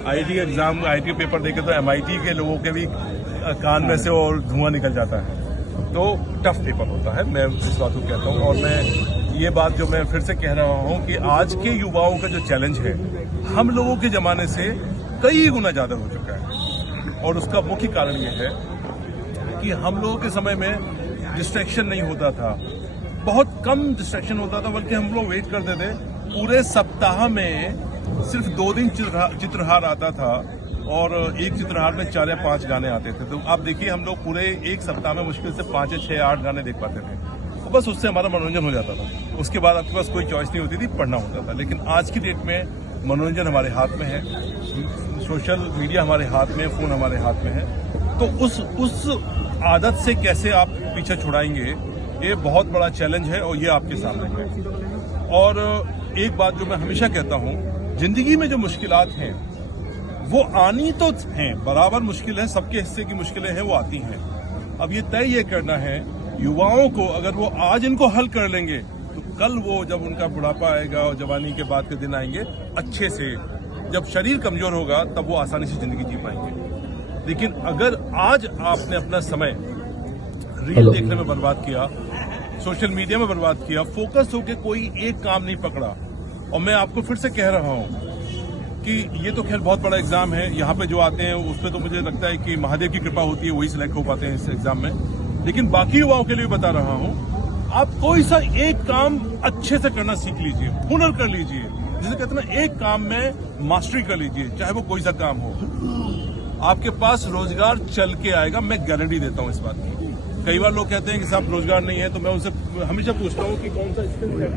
IIT का exam, IIT paper देखे तो एमआईटी के लोगों के भी कान में से और धुआं निकल जाता है। तो टफ पेपर होता है, मैं इस बात को कहता हूँ। और मैं ये बात जो मैं फिर से कह रहा हूँ कि आज के युवाओं का जो चैलेंज है हम लोगों के जमाने से कई गुना ज्यादा हो चुका है। और उसका मुख्य कारण ये है कि हम लोगों के समय में डिस्ट्रैक्शन नहीं होता था, बहुत कम डिस्ट्रैक्शन होता था, बल्कि हम लोग वेट करते थे। पूरे सप्ताह में सिर्फ 2 दिन चित्रहार आता था और एक चित्रहार में 4 या 5 गाने आते थे। तो आप देखिए हम लोग पूरे एक सप्ताह में मुश्किल से 5 या 6 8 गाने देख पाते थे, तो बस उससे हमारा मनोरंजन हो जाता था। उसके बाद आपके पास कोई चॉइस नहीं होती थी, पढ़ना होता था। लेकिन आज की डेट में मनोरंजन हमारे हाथ में है, सोशल मीडिया हमारे हाथ में है, फोन हमारे हाथ में है। तो उस आदत से कैसे आप पीछे छुड़ाएंगे, ये बहुत बड़ा चैलेंज है और ये आपके सामने है। और एक बात जो मैं हमेशा कहता हूँ, जिंदगी में जो मुश्किलात हैं वो आनी तो हैं, बराबर मुश्किल है, सबके हिस्से की मुश्किलें हैं, वो आती हैं। अब ये तय ये करना है युवाओं को, अगर वो आज इनको हल कर लेंगे तो कल वो जब उनका बुढ़ापा आएगा और जवानी के बाद के दिन आएंगे, अच्छे से जब शरीर कमजोर होगा तब वो आसानी से जिंदगी जी पाएंगे। लेकिन अगर आज आपने अपना समय रील देखने में बर्बाद किया, सोशल मीडिया में बर्बाद किया, फोकस होकर कोई एक काम नहीं पकड़ा, और मैं आपको फिर से कह रहा हूं कि ये तो खैर बहुत बड़ा एग्जाम है, यहाँ पे जो आते हैं उस पर तो मुझे लगता है कि महादेव की कृपा होती है, वही सिलेक्ट हो पाते हैं इस एग्जाम में। लेकिन बाकी युवाओं के लिए बता रहा हूँ, आप कोई सा एक काम अच्छे से करना सीख लीजिए, हुनर कर लीजिए, जिसे कहते हैं ना, एक काम में मास्टरी कर लीजिए, चाहे वो कोई सा काम हो। आपके पास रोजगार चल के आएगा, मैं गारंटी देता हूँ इस बात की। कई बार लोग कहते हैं कि साहब रोजगार नहीं है, तो मैं उनसे हमेशा पूछता हूँ कि कौन सा स्किल है।